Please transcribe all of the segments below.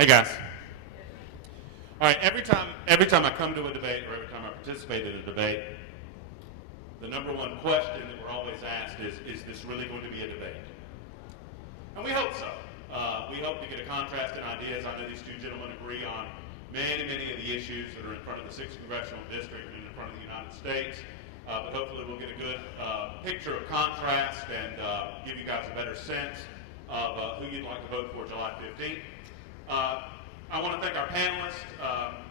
Hey guys. All right, every time I come to a debate or every time I participate in a debate, the number one question that we're always asked is this really going to be a debate? And we hope so. We hope to get a contrast in ideas. I know these two gentlemen agree on many of the issues that are in front of the 6th Congressional District and in front of the United States. But hopefully we'll get a good picture of contrast and give you guys a better sense of who you'd like to vote for July 15th. I want to thank our panelists.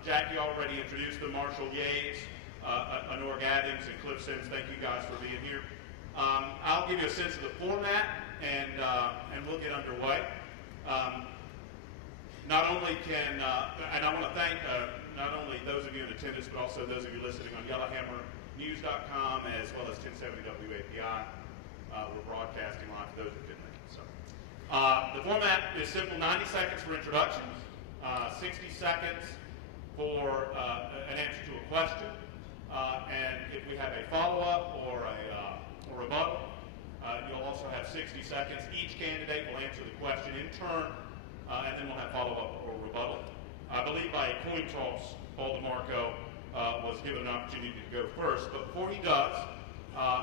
Jackie already introduced them, Marshall Yates, Honora Gaddings, and Cliff Sims. Thank you guys for being here. I'll give you a sense of the format, and we'll get underway. Not only and I want to thank not only those of you in attendance, but also those of you listening on YellowhammerNews.com as well as 1070 WAPI. We're broadcasting live for those who didn't make it. So, the format is simple: 90 seconds for introductions, 60 seconds for an answer to a question, and if we have a follow-up or a rebuttal, you'll also have 60 seconds. Each candidate will answer the question in turn, and then we'll have follow-up or rebuttal. I believe by a coin toss, Paul DeMarco was given an opportunity to go first. But before he does,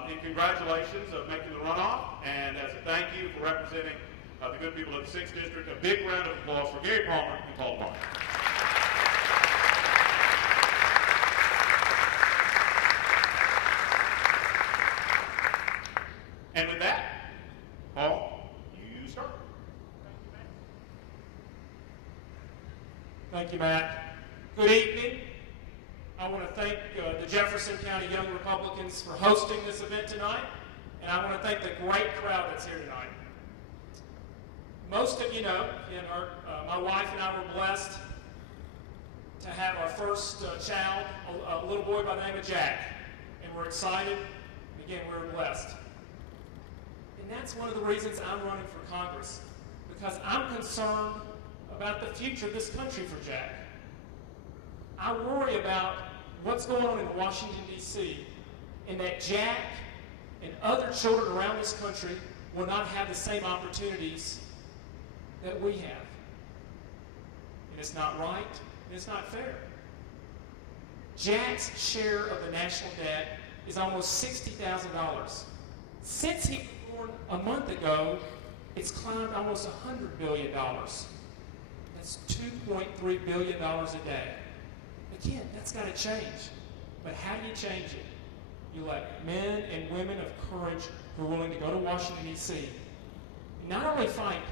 in congratulations of making the runoff, and as a thank you for representing the good people of the 6th District, a big round of applause for Gary Palmer and Paul DeMarco. And with that, Paul, you start. Thank you, Matt. Good evening. I want to thank the Jefferson County Young Republicans for hosting this event tonight, and I want to thank the great crowd that's here tonight. Most of you know, my wife and I were blessed to have our first child, a little boy by the name of Jack, and we're excited. Again, we're blessed. And that's one of the reasons I'm running for Congress, because I'm concerned about the future of this country for Jack. I worry about what's going on in Washington, D.C., and that Jack and other children around this country will not have the same opportunities that we have. And it's not right, and it's not fair. Jack's share of the national debt is almost $60,000. Since he was born a month ago, it's climbed almost $100 billion. That's $2.3 billion a day. Again, that's got to change. But how do you change it? You let men and women of courage who are willing to go to Washington, D.C., and not only fight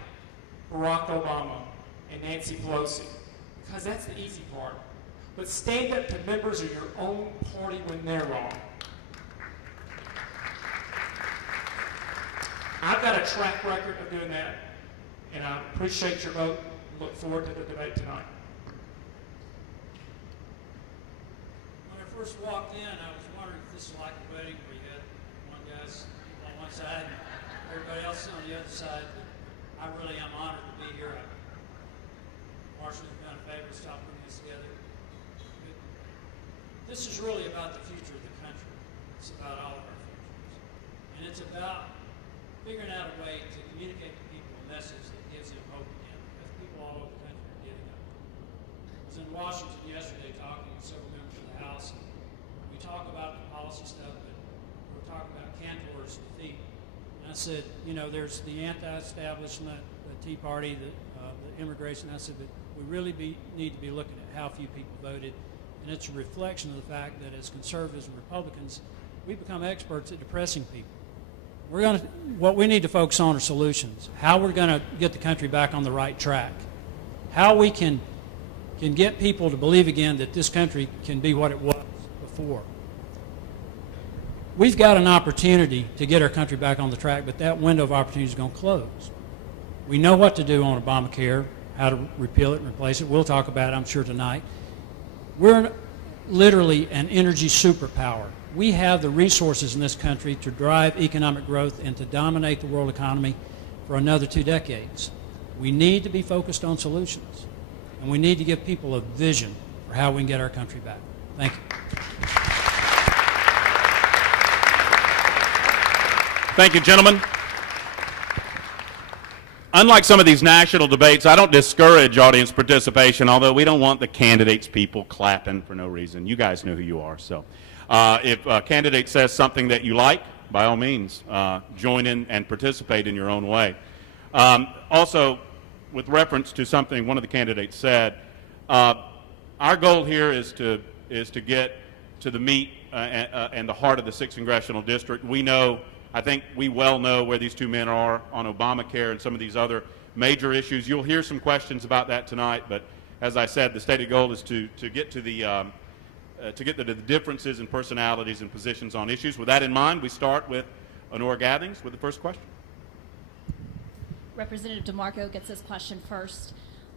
Barack Obama and Nancy Pelosi, because that's the easy part, but stand up to members of your own party when they're wrong. I've got a track record of doing that, and I appreciate your vote. Look forward to the debate tonight. When I first walked in, I was wondering if this was like a wedding where you had one guy's on one side and everybody else on the other side. But I really am honored to be here. Marshall has done a favor to stop putting this together. But this is really about the future of the country. It's about all of our futures. And it's about figuring out a way to communicate to people a message that gives them hope again, because people all over the country are giving up. I was in Washington yesterday talking to several members of the House, and we talk about the policy stuff, but we were talking about Cantor's defeat. And I said, you know, there's the anti-establishment, the Tea Party, the immigration. I said, but we really need to be looking at how few people voted, and it's a reflection of the fact that as conservatives and Republicans, we become experts at depressing people. What we need to focus on are solutions. How we're going to get the country back on the right track. How we can get people to believe again that this country can be what it was before. We've got an opportunity to get our country back on the track, but that window of opportunity is going to close. We know what to do on Obamacare, how to repeal it and replace it. We'll talk about it, I'm sure, tonight. We're literally an energy superpower. We have the resources in this country to drive economic growth and to dominate the world economy for another 2 decades. We need to be focused on solutions, and we need to give people a vision for how we can get our country back. Thank you. Thank you, gentlemen. Unlike some of these national debates, I don't discourage audience participation, although we don't want the candidates people clapping for no reason. You guys know who you are. So if a candidate says something that you like, by all means, join in and participate in your own way. Also, with reference to something one of the candidates said, our goal here is to get to the meat and the heart of the 6th Congressional District. We know, I think we well know where these two men are on Obamacare and some of these other major issues. You'll hear some questions about that tonight, but as I said, the stated goal is to get to the differences in personalities and positions on issues. With that in mind, we start with Honora Gathings with the first question. Representative DeMarco gets this question first.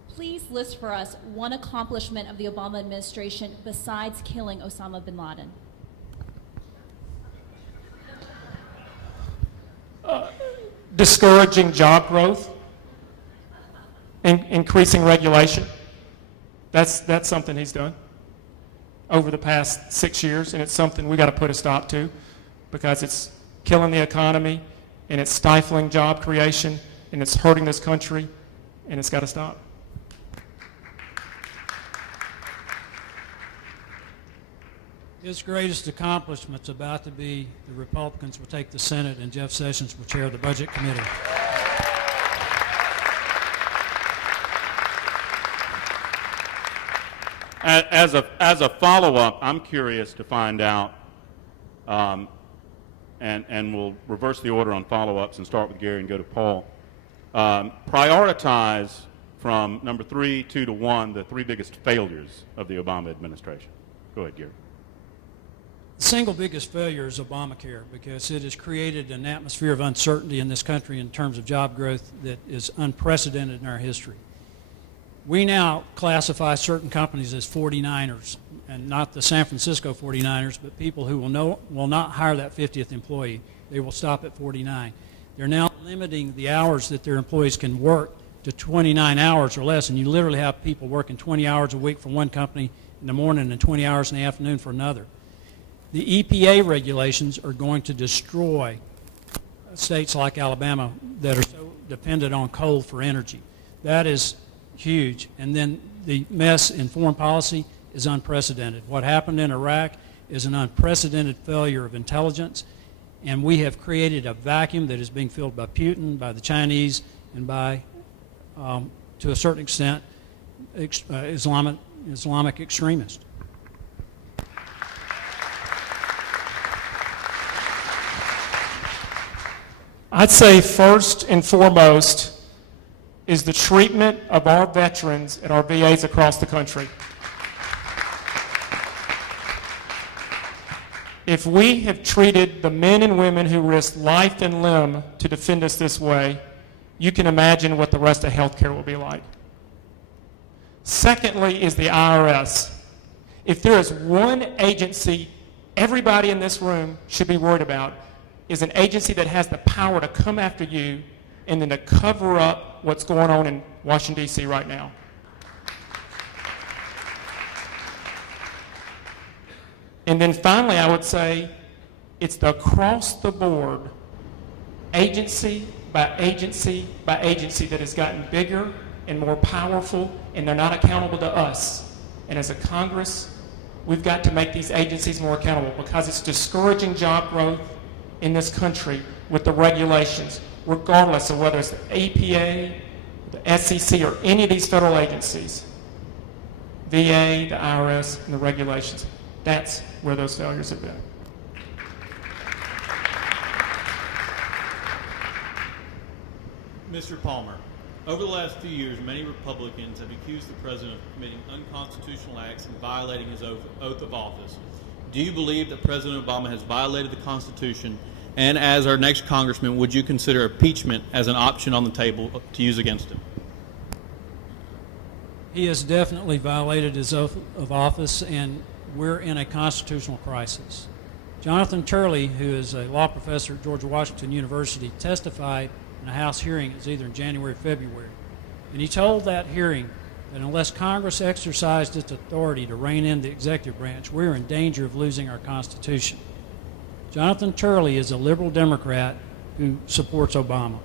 Please list for us one accomplishment of the Obama administration besides killing Osama bin Laden. Discouraging job growth, increasing regulation. That's something he's done over the past 6 years, and it's something we got to put a stop to because it's killing the economy and it's stifling job creation and it's hurting this country, and it's got to stop. His greatest accomplishment's about to be the Republicans will take the Senate and Jeff Sessions will chair the Budget Committee. As a follow-up, I'm curious to find out, and we'll reverse the order on follow-ups and start with Gary and go to Paul. Prioritize from number 3, 2 to 1, the 3 biggest failures of the Obama administration. Go ahead, Gary. The single biggest failure is Obamacare because it has created an atmosphere of uncertainty in this country in terms of job growth that is unprecedented in our history. We now classify certain companies as 49ers, and not the San Francisco 49ers, but people who will not hire that 50th employee. They will stop at 49. They're now limiting the hours that their employees can work to 29 hours or less, and you literally have people working 20 hours a week for one company in the morning and 20 hours in the afternoon for another. The EPA regulations are going to destroy states like Alabama that are so dependent on coal for energy. That is huge. And then the mess in foreign policy is unprecedented. What happened in Iraq is an unprecedented failure of intelligence, and we have created a vacuum that is being filled by Putin, by the Chinese, and by, to a certain extent, Islamic extremists. I'd say first and foremost is the treatment of our veterans at our VAs across the country. If we have treated the men and women who risked life and limb to defend us this way, you can imagine what the rest of healthcare will be like. Secondly is the IRS. If there is one agency everybody in this room should be worried about, is an agency that has the power to come after you and then to cover up what's going on in Washington, D.C. right now. And then finally, I would say it's the across-the-board, agency by agency by agency that has gotten bigger and more powerful, and they're not accountable to us. And as a Congress, we've got to make these agencies more accountable because it's discouraging job growth in this country with the regulations, regardless of whether it's the EPA, the SEC, or any of these federal agencies. VA, the IRS, and the regulations. That's where those failures have been. Mr. Palmer, over the last few years, many Republicans have accused the president of committing unconstitutional acts and violating his oath of office. Do you believe that President Obama has violated the Constitution? And as our next congressman, would you consider impeachment as an option on the table to use against him? He has definitely violated his oath of office, and we're in a constitutional crisis. Jonathan Turley, who is a law professor at George Washington University, testified in a House hearing. It was either in January or February. And he told that hearing that unless Congress exercised its authority to rein in the executive branch, we're in danger of losing our Constitution. Jonathan Turley is a liberal Democrat who supports Obama.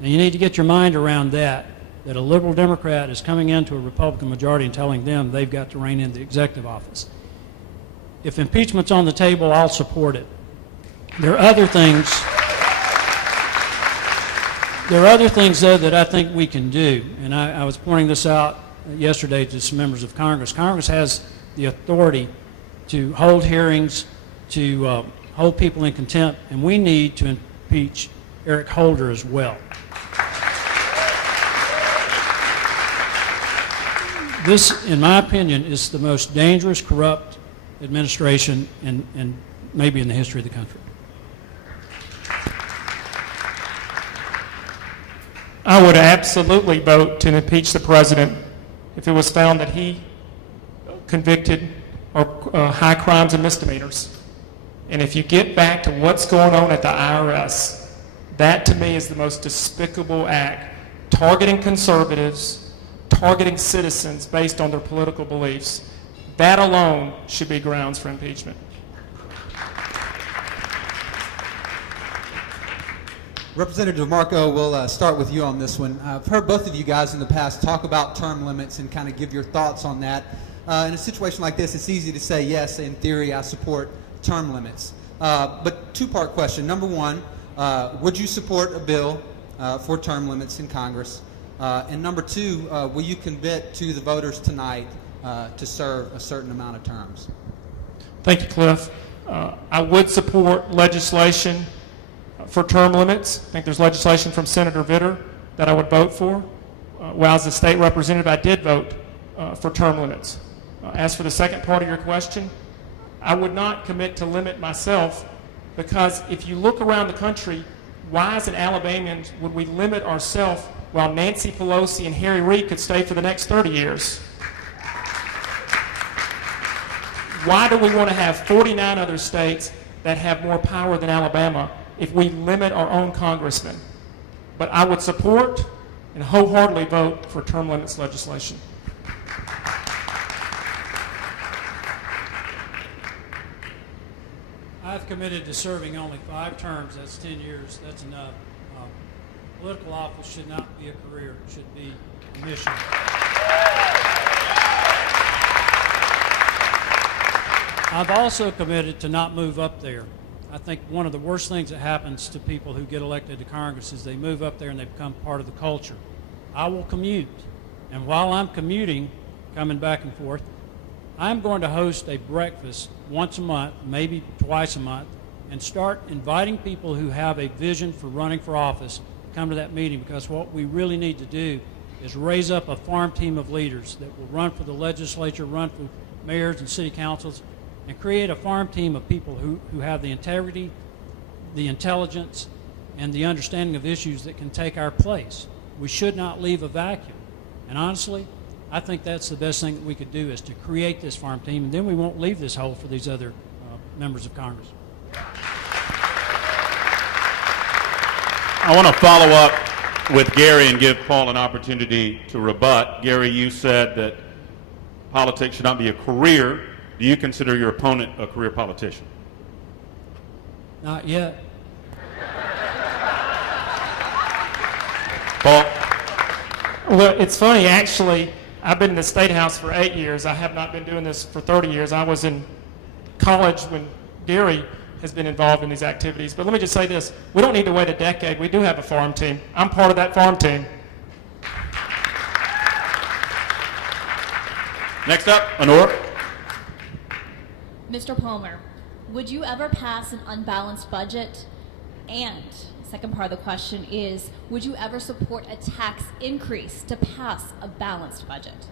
Now, you need to get your mind around that a liberal Democrat is coming into a Republican majority and telling them they've got to rein in the executive office. If impeachment's on the table, I'll support it. There are other things though, that I think we can do, and I was pointing this out yesterday to some members of Congress. Congress has the authority to hold hearings, to hold people in contempt, and we need to impeach Eric Holder as well. This, in my opinion, is the most dangerous, corrupt administration in maybe in the history of the country. I would absolutely vote to impeach the president if it was found that he convicted or high crimes and misdemeanors. And if you get back to what's going on at the IRS, that to me is the most despicable act, targeting conservatives, targeting citizens based on their political beliefs. That alone should be grounds for impeachment. Representative DeMarco, we'll start with you on this one. I've heard both of you guys in the past talk about term limits and kind of give your thoughts on that. In a situation like this, it's easy to say, yes, in theory, I support term limits. But two-part question. Number one, would you support a bill for term limits in Congress? And number two, will you commit to the voters tonight to serve a certain amount of terms? Thank you, Cliff. I would support legislation for term limits. I think there's legislation from Senator Vitter that I would vote for. While as a state representative, I did vote for term limits. As for the second part of your question, I would not commit to limit myself, because if you look around the country, why as an Alabamian would we limit ourselves while Nancy Pelosi and Harry Reid could stay for the next 30 years? Why do we want to have 49 other states that have more power than Alabama if we limit our own congressmen? But I would support and wholeheartedly vote for term limits legislation. I've committed to serving only 5 terms. That's 10 years. That's enough. Political office should not be a career. It should be a mission. I've also committed to not move up there. I think one of the worst things that happens to people who get elected to Congress is they move up there and they become part of the culture. I will commute. And while I'm commuting, coming back and forth, I'm going to host a breakfast once a month, maybe twice a month, and start inviting people who have a vision for running for office to come to that meeting, because what we really need to do is raise up a farm team of leaders that will run for the legislature, run for mayors and city councils, and create a farm team of people who have the integrity, the intelligence, and the understanding of issues that can take our place. We should not leave a vacuum. And honestly, I think that's the best thing that we could do, is to create this farm team, and then we won't leave this hole for these other members of Congress. I want to follow up with Gary and give Paul an opportunity to rebut. Gary, you said that politics should not be a career. Do you consider your opponent a career politician? Not yet. Paul? Well, it's funny, actually. I've been in the State House for 8 years. I have not been doing this for 30 years. I was in college when Gary has been involved in these activities. But let me just say this. We don't need to wait a decade. We do have a farm team. I'm part of that farm team. Next up, Honora. Mr. Palmer, would you ever pass an unbalanced budget? And second part of the question is, would you ever support a tax increase to pass a balanced budget?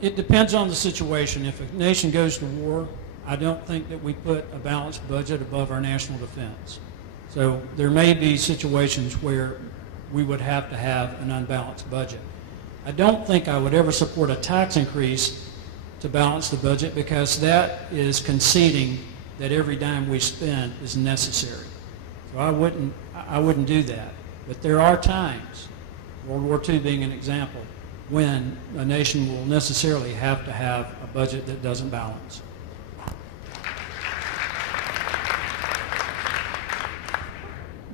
It depends on the situation. If a nation goes to war, I don't think that we put a balanced budget above our national defense. So there may be situations where we would have to have an unbalanced budget. I don't think I would ever support a tax increase to balance the budget, because that is conceding that every dime we spend is necessary. So I wouldn't do that. But there are times, World War II being an example, when a nation will necessarily have to have a budget that doesn't balance.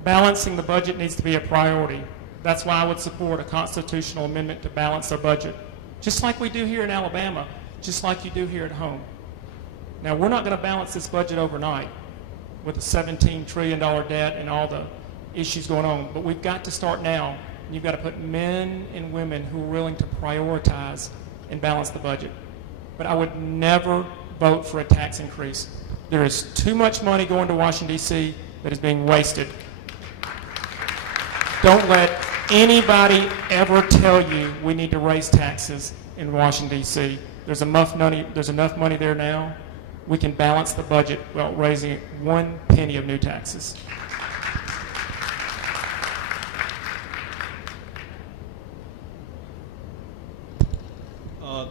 balancing the budget needs to be a priority. That's why I would support a constitutional amendment to balance our budget, just like we do here in Alabama, just like you do here at home. Now, we're not going to balance this budget overnight with a $17 trillion debt and all the issues going on, but we've got to start now. You've got to put men and women who are willing to prioritize and balance the budget. But I would never vote for a tax increase. There is too much money going to Washington, D.C. that is being wasted. Don't let anybody ever tell you we need to raise taxes in Washington, D.C. There's enough money there now. We can balance the budget without raising 1 penny of new taxes.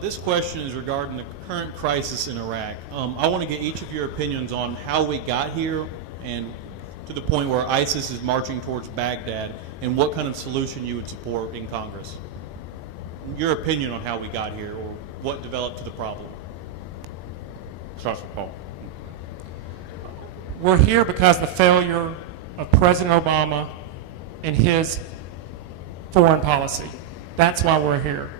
This question is regarding the current crisis in Iraq. I want to get each of your opinions on how we got here and to the point where ISIS is marching towards Baghdad, and what kind of solution you would support in Congress. Your opinion on how we got here, or what developed to the problem. Starts with Paul. We're here because of the failure of President Obama and his foreign policy. That's why we're here.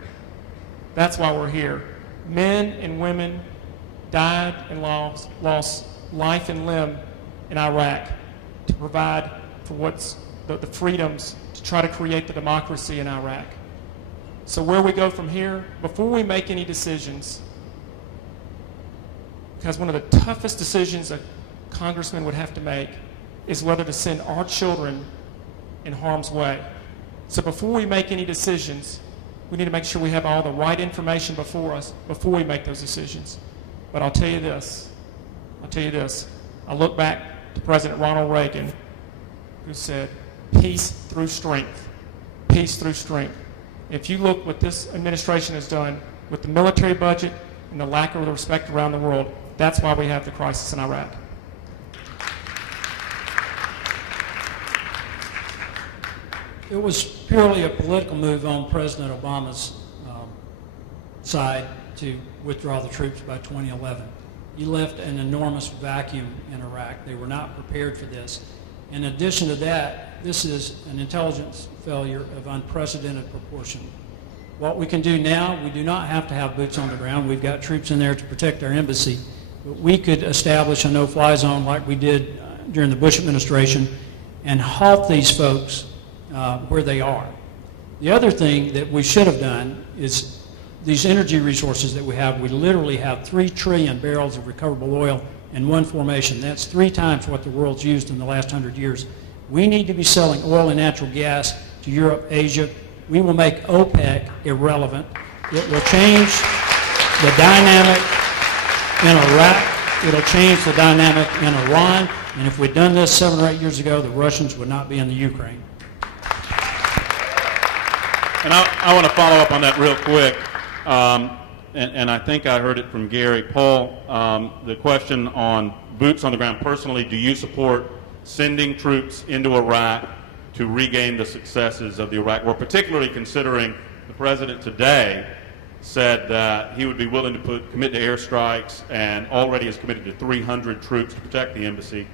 That's why we're here. Men and women died and lost life and limb in Iraq to provide for what's the freedoms to try to create the democracy in Iraq. So where we go from here, before we make any decisions, because one of the toughest decisions a congressman would have to make is whether to send our children in harm's way. So before we make any decisions, we need to make sure we have all the right information before us before we make those decisions. But I'll tell you this. I look back to President Ronald Reagan, who said, peace through strength. Peace through strength. If you look what this administration has done with the military budget and the lack of respect around the world, that's why we have the crisis in Iraq. It was purely a political move on President Obama's side to withdraw the troops by 2011. He left an enormous vacuum in Iraq. They were not prepared for this. In addition to that, this is an intelligence failure of unprecedented proportion. What we can do now, we do not have to have boots on the ground. We've got troops in there to protect our embassy. But we could establish a no-fly zone like we did during the Bush administration and halt these folks where they are. The other thing that we should have done is these energy resources that we have, we literally have 3 trillion barrels of recoverable oil in one formation. That's 3 times what the world's used in the last 100 years. We need to be selling oil and natural gas to Europe, Asia. We will make OPEC irrelevant. It will change the dynamic in Iraq. It'll change the dynamic in Iran. And if we'd done this 7 or 8 years ago, the Russians would not be in the Ukraine. And I want to follow up on that real quick. And I think I heard it from Gary. Paul, the question on boots on the ground. Personally, do you support sending troops into Iraq to regain the successes of the Iraq War, particularly considering the president today said that he would be willing to commit to airstrikes and already has committed to 300 troops to protect the embassy.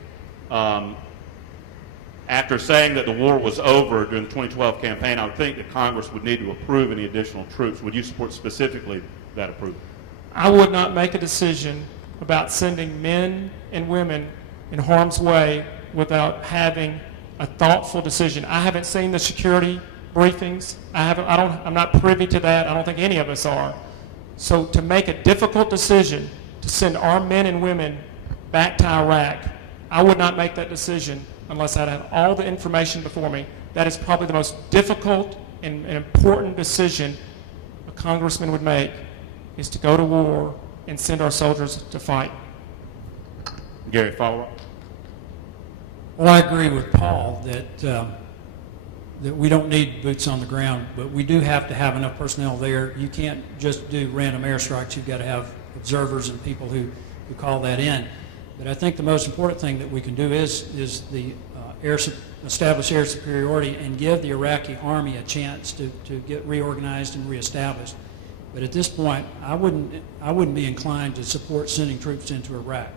After saying that the war was over during the 2012 campaign, I would think that Congress would need to approve any additional troops. Would you support specifically that approval? I would not make a decision about sending men and women in harm's way without having a thoughtful decision. I haven't seen the security briefings. I'm not privy to that. I don't think any of us are. So to make a difficult decision to send our men and women back to Iraq, I would not make that decision unless I had all the information before me. That is probably the most difficult and important decision a congressman would make, is to go to war and send our soldiers to fight. Gary, follow up. Well, I agree with Paul that we don't need boots on the ground, but we do have to have enough personnel there. You can't just do random airstrikes. You've got to have observers and people who call that in. But I think the most important thing that we can do is establish air superiority and give the Iraqi army a chance to get reorganized and reestablished. But at this point, I wouldn't be inclined to support sending troops into Iraq.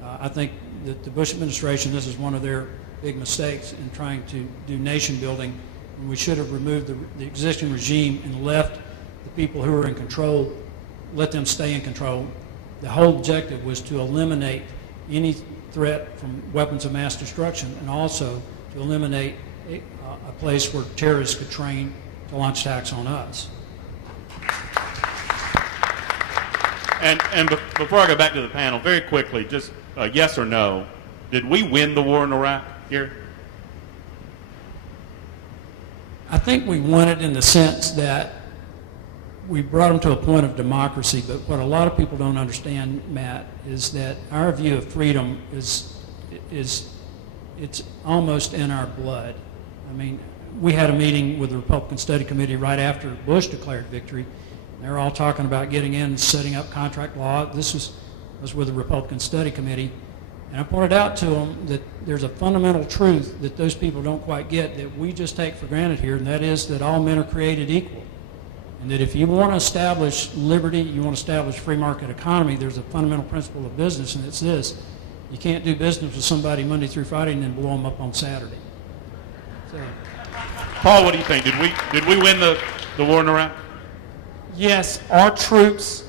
I think that the Bush administration, this is one of their big mistakes in trying to do nation building. And we should have removed the existing regime and left the people who are in control, let them stay in control. The whole objective was to eliminate any threat from weapons of mass destruction, and also to eliminate a place where terrorists could train to launch attacks on us. And before I go back to the panel, very quickly, just yes or no, did we win the war in Iraq here? I think we won it in the sense that we brought them to a point of democracy, but what a lot of people don't understand, Matt, is that our view of freedom is it's almost in our blood. I mean, we had a meeting with the Republican Study Committee right after Bush declared victory. They were all talking about getting in and setting up contract law. This was with the Republican Study Committee. And I pointed out to them that there's a fundamental truth that those people don't quite get that we just take for granted here, and that is that all men are created equal. And that if you want to establish liberty, you want to establish free market economy, there's a fundamental principle of business, and it's this. You can't do business with somebody Monday through Friday and then blow them up on Saturday. So, Paul, what do you think? Did we win the war in Iraq? Yes, our troops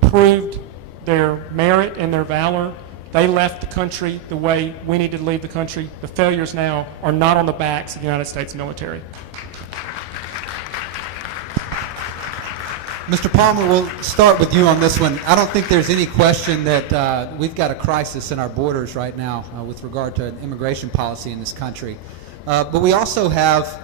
proved their merit and their valor. They left the country the way we needed to leave the country. The failures now are not on the backs of the United States military. Mr. Palmer, we'll start with you on this one. I don't think there's any question that we've got a crisis in our borders right now with regard to immigration policy in this country. But we also have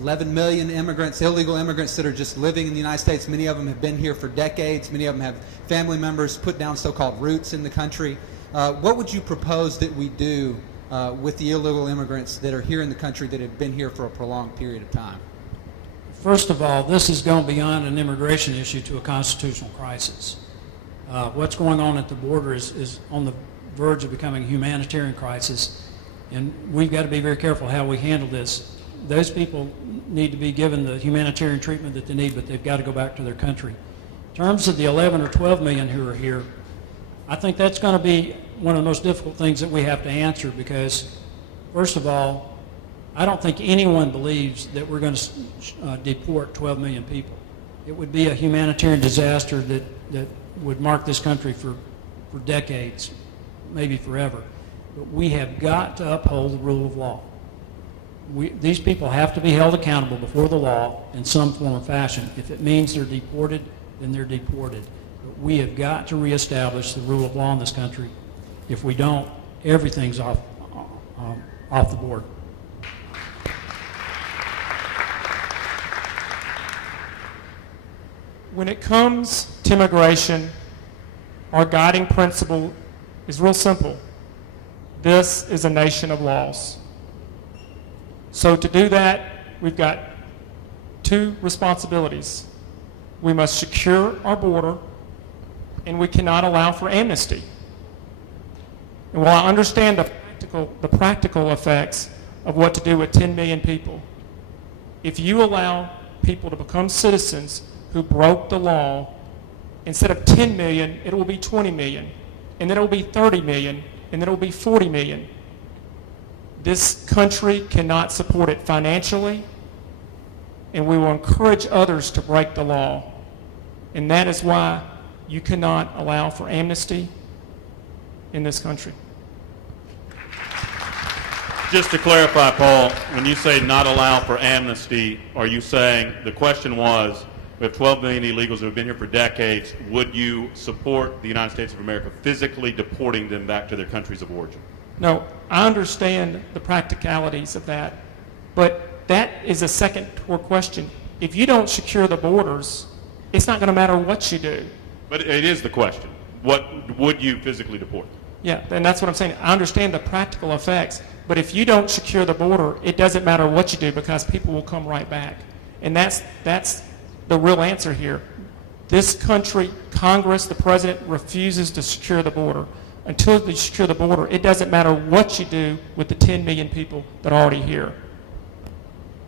11 million immigrants, illegal immigrants that are just living in the United States. Many of them have been here for decades. Many of them have family members put down so-called roots in the country. What would you propose that we do with the illegal immigrants that are here in the country that have been here for a prolonged period of time? first of all, this has gone beyond an immigration issue to a constitutional crisis. What's going on at the border is on the verge of becoming a humanitarian crisis, and we've got to be very careful how we handle this. Those people need to be given the humanitarian treatment that they need, but they've got to go back to their country. In terms of the 11 or 12 million who are here, I think that's going to be one of the most difficult things that we have to answer, because, first of all, I don't think anyone believes that we're going to deport 12 million people. It would be a humanitarian disaster that would mark this country for decades, maybe forever. But we have got to uphold the rule of law. These people have to be held accountable before the law in some form or fashion. If it means they're deported, then they're deported. But we have got to reestablish the rule of law in this country. If we don't, everything's off the board. When it comes to immigration, our guiding principle is real simple. This is a nation of laws. So to do that, we've got two responsibilities. We must secure our border, and we cannot allow for amnesty. And while I understand the practical effects of what to do with 10 million people, if you allow people to become citizens who broke the law, instead of 10 million, it will be 20 million, and then it will be 30 million, and then it will be 40 million. This country cannot support it financially, and we will encourage others to break the law. And that is why you cannot allow for amnesty in this country. Just to clarify, Paul, when you say not allow for amnesty, are you saying, the question was, we have 12 million illegals who have been here for decades, would you support the United States of America physically deporting them back to their countries of origin? No, I understand the practicalities of that, but that is a second core question. If you don't secure the borders, it's not going to matter what you do. But it is the question. What would you physically deport? Yeah, and that's what I'm saying. I understand the practical effects, but if you don't secure the border, it doesn't matter what you do, because people will come right back. And that's the real answer here. This country, Congress, the president, refuses to secure the border. Until they secure the border, it doesn't matter what you do with the 10 million people that are already here.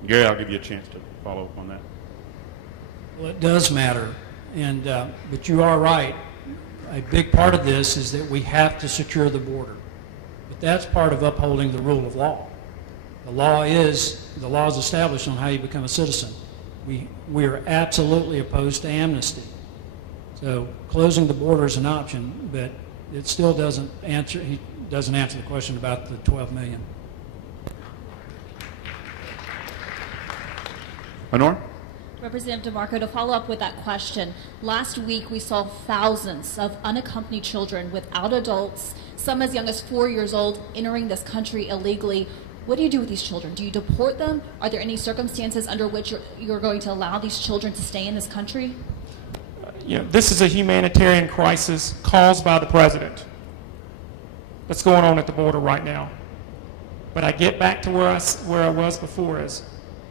Gary, I'll give you a chance to follow up on that. Well, it does matter, and but you are right. A big part of this is that we have to secure the border. But that's part of upholding the rule of law. The law is established on how you become a citizen. We are absolutely opposed to amnesty. So closing the border is an option, but it still doesn't answer the question about the 12 million. Honor? Representative DeMarco, to follow up with that question, last week we saw thousands of unaccompanied children without adults, some as young as 4 years old, entering this country illegally. What do you do with these children? Do you deport them? Are there any circumstances under which you're going to allow these children to stay in this country? This is a humanitarian crisis caused by the president that's going on at the border right now. But I get back to where I was before is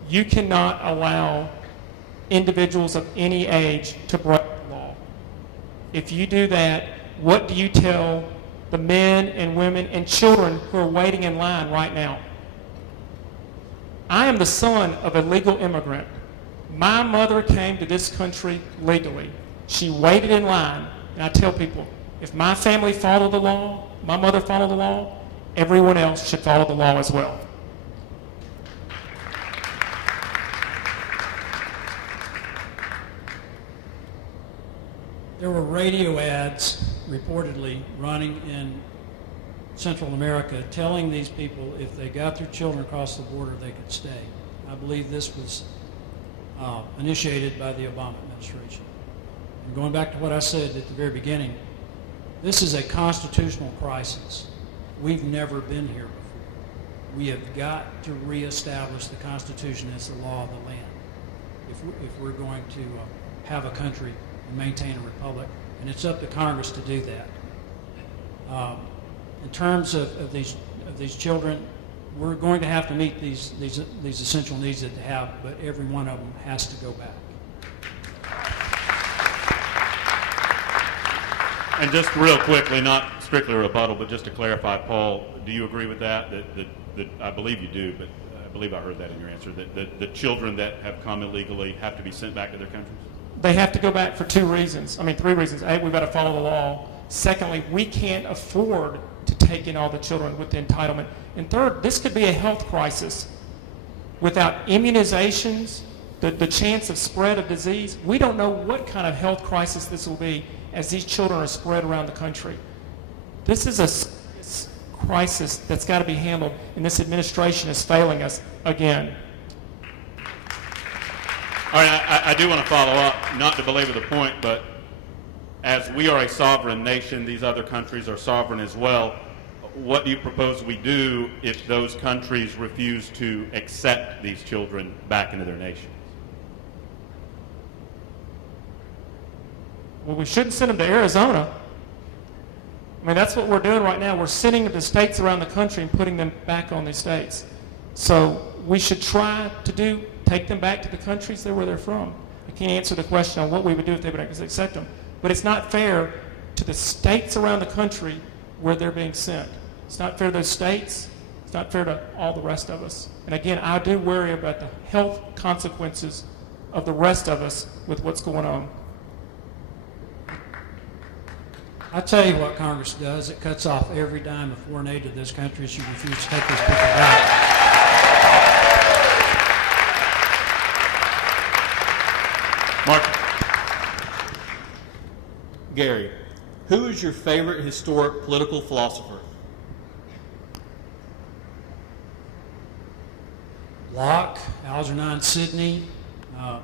you cannot allow individuals of any age to break the law. If you do that, what do you tell the men and women and children who are waiting in line right now? I am the son of a legal immigrant. My mother came to this country legally. She waited in line, and I tell people, if my family followed the law, my mother followed the law, everyone else should follow the law as well. There were radio ads reportedly running in Central America telling these people if they got their children across the border, they could stay. I believe this was initiated by the Obama administration. And going back to what I said at the very beginning, this is a constitutional crisis. We've never been here before. We have got to reestablish the Constitution as the law of the land if we're going to have a country and maintain a republic. And it's up to Congress to do that. In terms of these children, we're going to have to meet these essential needs that they have, but every one of them has to go back. And just real quickly, not strictly a rebuttal, but just to clarify, Paul, do you agree with that? That I believe you do, but I believe I heard that in your answer, that the children that have come illegally have to be sent back to their countries? They have to go back for three reasons. A, we've got to follow the law. Secondly, we can't afford to take in all the children with the entitlement. And third, this could be a health crisis. Without immunizations, the chance of spread of disease, we don't know what kind of health crisis this will be as these children are spread around the country. This is a serious crisis that's got to be handled, and this administration is failing us again. All right, I do want to follow up, not to belabor the point, but as we are a sovereign nation, these other countries are sovereign as well. What do you propose we do if those countries refuse to accept these children back into their nations? Well, we shouldn't send them to Arizona. I mean, that's what we're doing right now. We're sending them to states around the country and putting them back on these states. So we should try to take them back to the countries where they're from. I can't answer the question on what we would do if they would accept them. But it's not fair to the states around the country where they're being sent. It's not fair to those states. It's not fair to all the rest of us. And again, I do worry about the health consequences of the rest of us with what's going on. I'll tell you what Congress does. It cuts off every dime of foreign aid to this country if you refuse to take these people back. Mark? Gary, who is your favorite historic political philosopher? Locke, Algernon Sidney, the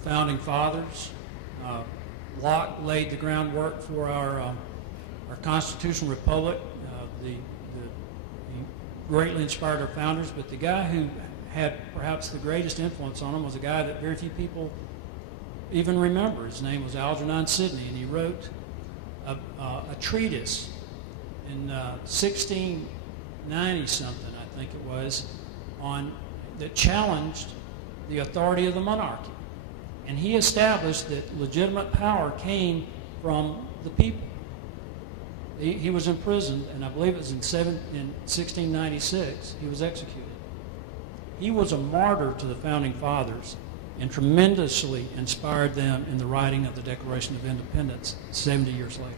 Founding Fathers. Locke laid the groundwork for our constitutional republic. He greatly inspired our founders, but the guy who had perhaps the greatest influence on him was a guy that very few people even remember. His name was Algernon Sidney, and he wrote a treatise in 1690-something, I think it was, that challenged the authority of the monarchy. And he established that legitimate power came from the people. He was imprisoned, and I believe it was in 1696, he was executed. He was a martyr to the Founding Fathers and tremendously inspired them in the writing of the Declaration of Independence 70 years later.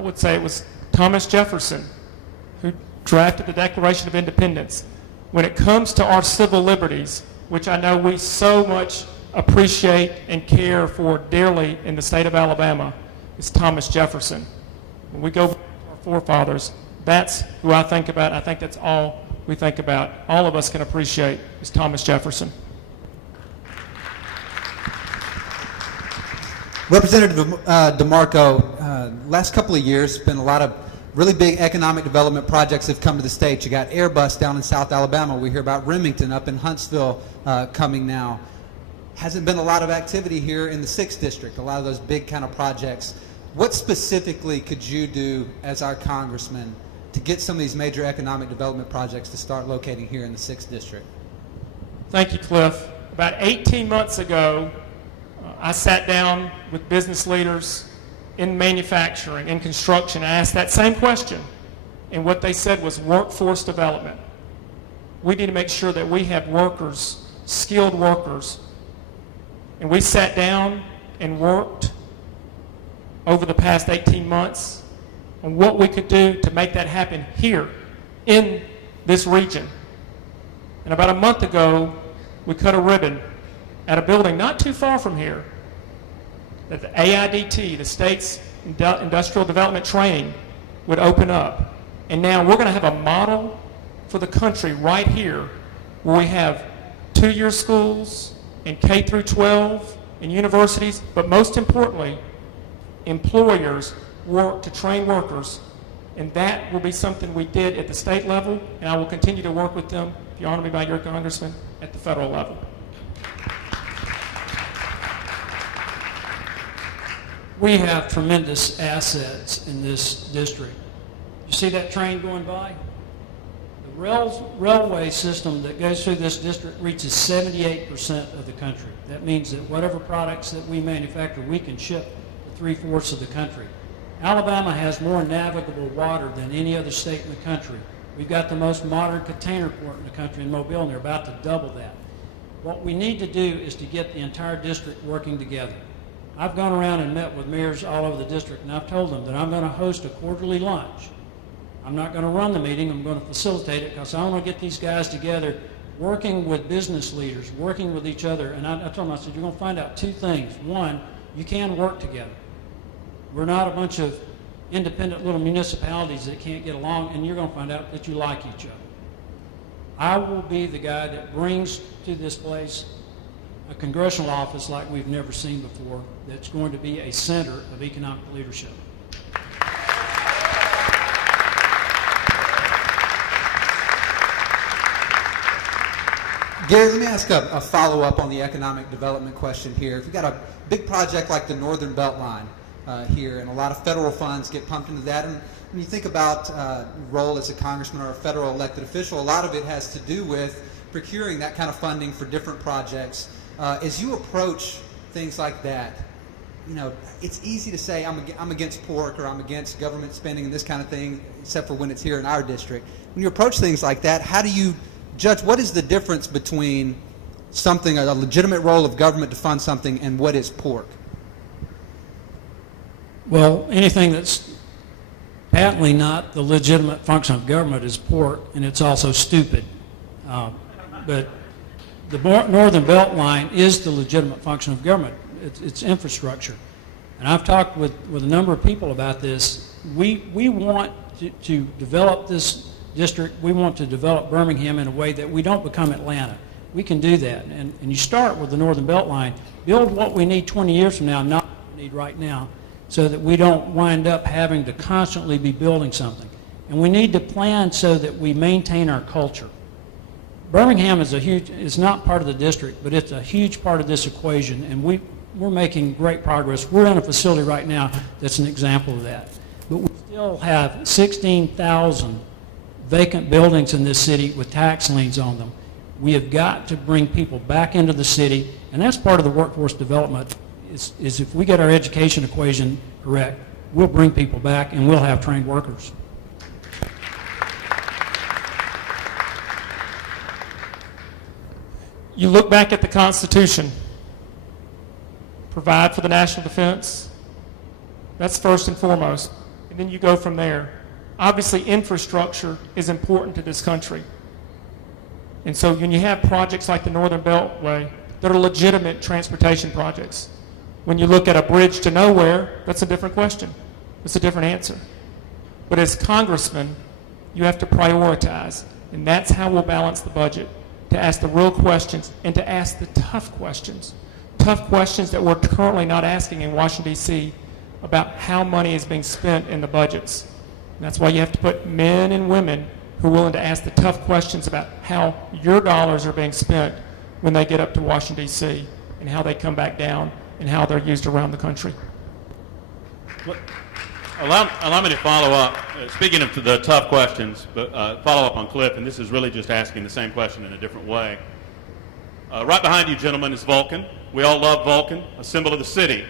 I would say it was Thomas Jefferson who drafted the Declaration of Independence. When it comes to our civil liberties, which I know we so much appreciate and care for dearly in the state of Alabama, it's Thomas Jefferson. When we go back to our forefathers, that's who I think about. I think that's all we think about. All of us can appreciate is Thomas Jefferson. Representative DeMarco, last couple of years, been a lot of really big economic development projects have come to the state. You got Airbus down in South Alabama. We hear about Remington up in Huntsville coming now. Hasn't been a lot of activity here in the 6th District, a lot of those big kind of projects. What specifically could you do as our congressman to get some of these major economic development projects to start locating here in the 6th District? Thank you, Cliff. About 18 months ago, I sat down with business leaders in manufacturing, in construction. I asked that same question, and what they said was workforce development. We need to make sure that we have workers, skilled workers. And we sat down and worked over the past 18 months on what we could do to make that happen here in this region. And about a month ago, we cut a ribbon at a building not too far from here that the AIDT, the state's industrial development training, would open up. And now we're going to have a model for the country right here where we have 2-year schools and K through 12 and universities, but most importantly, employers work to train workers. And that will be something we did at the state level, and I will continue to work with them, if you honor me by your congressman, at the federal level. We have tremendous assets in this district. You see that train going by? The railway system that goes through this district reaches 78% of the country. That means that whatever products that we manufacture, we can ship to 3/4 of the country. Alabama has more navigable water than any other state in the country. We've got the most modern container port in the country in Mobile, and they're about to double that. What we need to do is to get the entire district working together. I've gone around and met with mayors all over the district, and I've told them that I'm going to host a quarterly lunch. I'm not going to run the meeting. I'm going to facilitate it because I want to get these guys together, working with business leaders, working with each other. And I told them, I said, you're going to find out 2 things. One, you can work together. We're not a bunch of independent little municipalities that can't get along, and you're going to find out that you like each other. I will be the guy that brings to this place a congressional office like we've never seen before that's going to be a center of economic leadership. Gary, let me ask a follow-up on the economic development question here. If you've got a big project like the Northern Beltline here, and a lot of federal funds get pumped into that, and when you think about role as a congressman or a federal elected official, a lot of it has to do with procuring that kind of funding for different projects. As you approach things like that, you know, it's easy to say I'm against pork or I'm against government spending and this kind of thing, except for when it's here in our district. When you approach things like that, how do you judge what is the difference between something, a legitimate role of government to fund something, and what is pork? Well, anything that's patently not the legitimate function of government is pork, and it's also stupid. But the Northern Beltline is the legitimate function of government. It's infrastructure. And I've talked with a number of people about this. We want to develop this district. We want to develop Birmingham in a way that we don't become Atlanta. We can do that. And you start with the Northern Beltline. Build what we need 20 years from now, not what we need right now, so that we don't wind up having to constantly be building something. And we need to plan so that we maintain our culture. Birmingham is not part of the district, but it's a huge part of this equation, and we're making great progress. We're in a facility right now that's an example of that. But we still have 16,000 vacant buildings in this city with tax liens on them. We have got to bring people back into the city, and that's part of the workforce development, is if we get our education equation correct, we'll bring people back and we'll have trained workers. You look back at the Constitution, provide for the national defense. That's first and foremost. And then you go from there. Obviously, infrastructure is important to this country. And so when you have projects like the Northern Beltway that are legitimate transportation projects, when you look at a bridge to nowhere, that's a different question. It's a different answer. But as congressmen, you have to prioritize, and that's how we'll balance the budget, to ask the real questions and to ask the tough questions that we're currently not asking in Washington, D.C. about how money is being spent in the budgets. And that's why you have to put men and women who are willing to ask the tough questions about how your dollars are being spent when they get up to Washington, D.C., and how they come back down and how they're used around the country. Allow me to follow up, speaking of the tough questions, but follow up on Cliff, and this is really just asking the same question in a different way. Right behind you, gentlemen, is Vulcan. We all love Vulcan, a symbol of the city.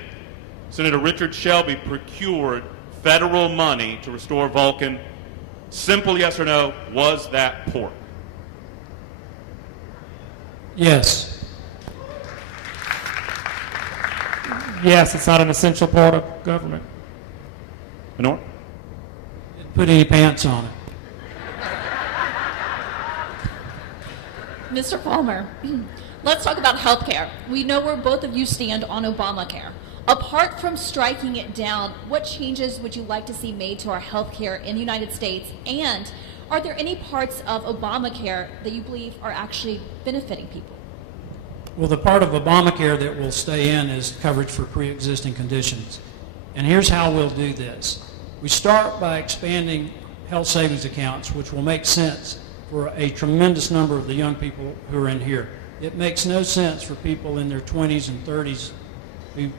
Senator Richard Shelby procured federal money to restore Vulcan. Simple yes or no, was that pork? Yes. Yes, it's not an essential part of government. Minor? Didn't put any pants on it. Mr. Palmer, let's talk about health care. We know where both of you stand on Obamacare. Apart from striking it down, what changes would you like to see made to our health care in the United States? And are there any parts of Obamacare that you believe are actually benefiting people? Well, the part of Obamacare that will stay in is coverage for pre-existing conditions. And here's how we'll do this. We start by expanding health savings accounts, which will make sense for a tremendous number of the young people who are in here. It makes no sense for people in their 20s and 30s who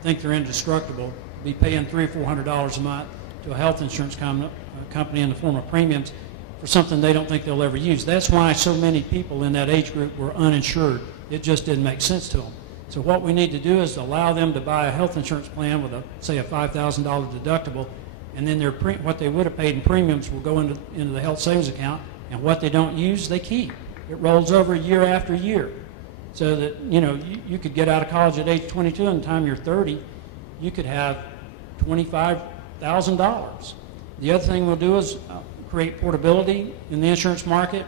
think they're indestructible to be paying $300 or $400 a month to a health insurance company in the form of premiums for something they don't think they'll ever use. That's why so many people in that age group were uninsured. It just didn't make sense to them. So what we need to do is allow them to buy a health insurance plan with, say, a $5,000 deductible, and then what they would have paid in premiums will go into the health savings account, and what they don't use, they keep. It rolls over year after year. So that, you could get out of college at age 22, and the time you're 30, you could have $25,000. The other thing we'll do is create portability in the insurance market,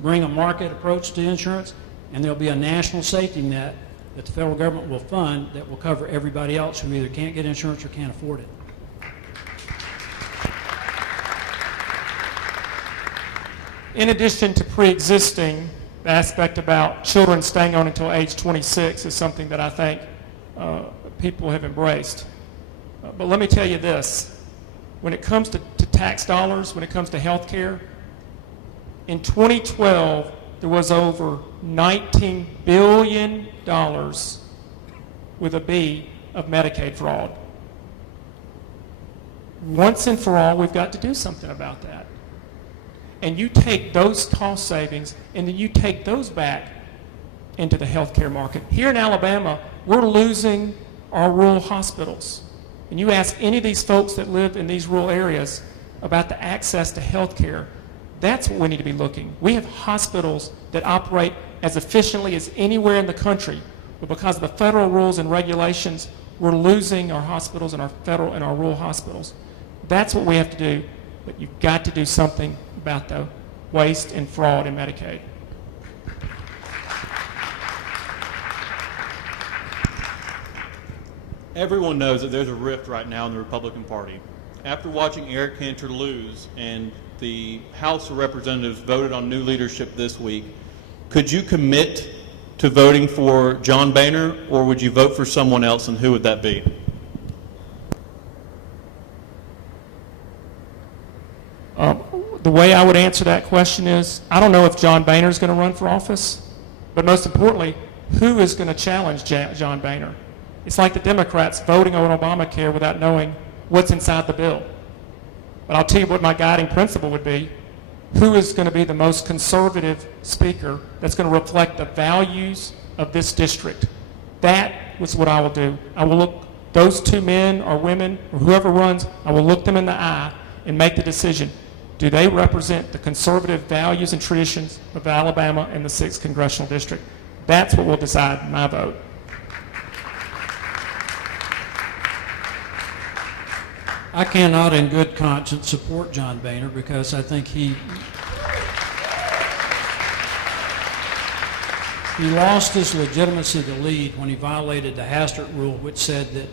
bring a market approach to insurance, and there'll be a national safety net that the federal government will fund that will cover everybody else who either can't get insurance or can't afford it. In addition to pre-existing, the aspect about children staying on until age 26 is something that I think people have embraced. But let me tell you this. When it comes to tax dollars, when it comes to health care, in 2012, there was over $19 billion with a B of Medicaid fraud. Once and for all, we've got to do something about that. And you take those cost savings and then you take those back into the healthcare market. Here in Alabama, we're losing our rural hospitals. And you ask any of these folks that live in these rural areas about the access to healthcare, that's what we need to be looking. We have hospitals that operate as efficiently as anywhere in the country, but because of the federal rules and regulations, we're losing our hospitals and our federal and our rural hospitals. That's what we have to do, but you've got to do something about the waste and fraud in Medicaid. Everyone knows that there's a rift right now in the Republican Party. After watching Eric Cantor lose and the House of Representatives voted on new leadership this week, could you commit to voting for John Boehner, or would you vote for someone else, and who would that be? The way I would answer that question is, I don't know if John Boehner is going to run for office, but most importantly, who is going to challenge John Boehner? It's like the Democrats voting on Obamacare without knowing what's inside the bill. But I'll tell you what my guiding principle would be. Who is going to be the most conservative speaker that's going to reflect the values of this district? That was what I will do. I will look those two men or women or whoever runs, I will look them in the eye and make the decision. Do they represent the conservative values and traditions of Alabama and the 6th Congressional District? That's what will decide my vote. I cannot in good conscience support John Boehner because I think he lost his legitimacy to lead when he violated the Hastert rule, which said that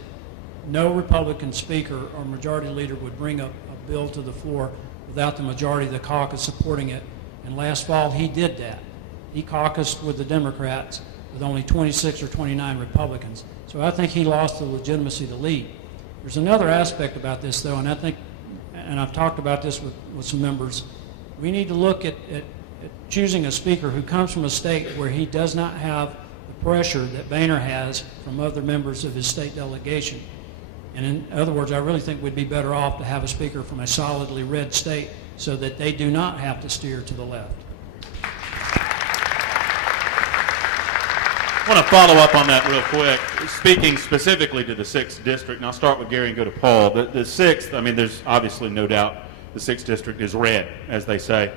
no Republican speaker or majority leader would bring a bill to the floor without the majority of the caucus supporting it. And last fall, he did that. He caucused with the Democrats with only 26 or 29 Republicans. So I think he lost the legitimacy to lead. There's another aspect about this, though, and I think, and I've talked about this with some members, we need to look at choosing a speaker who comes from a state where he does not have the pressure that Boehner has from other members of his state delegation. And in other words, I really think we'd be better off to have a speaker from a solidly red state so that they do not have to steer to the left. I want to follow up on that real quick. Speaking specifically to the 6th District, and I'll start with Gary and go to Paul. The 6th, I mean, there's obviously no doubt the 6th District is red, as they say.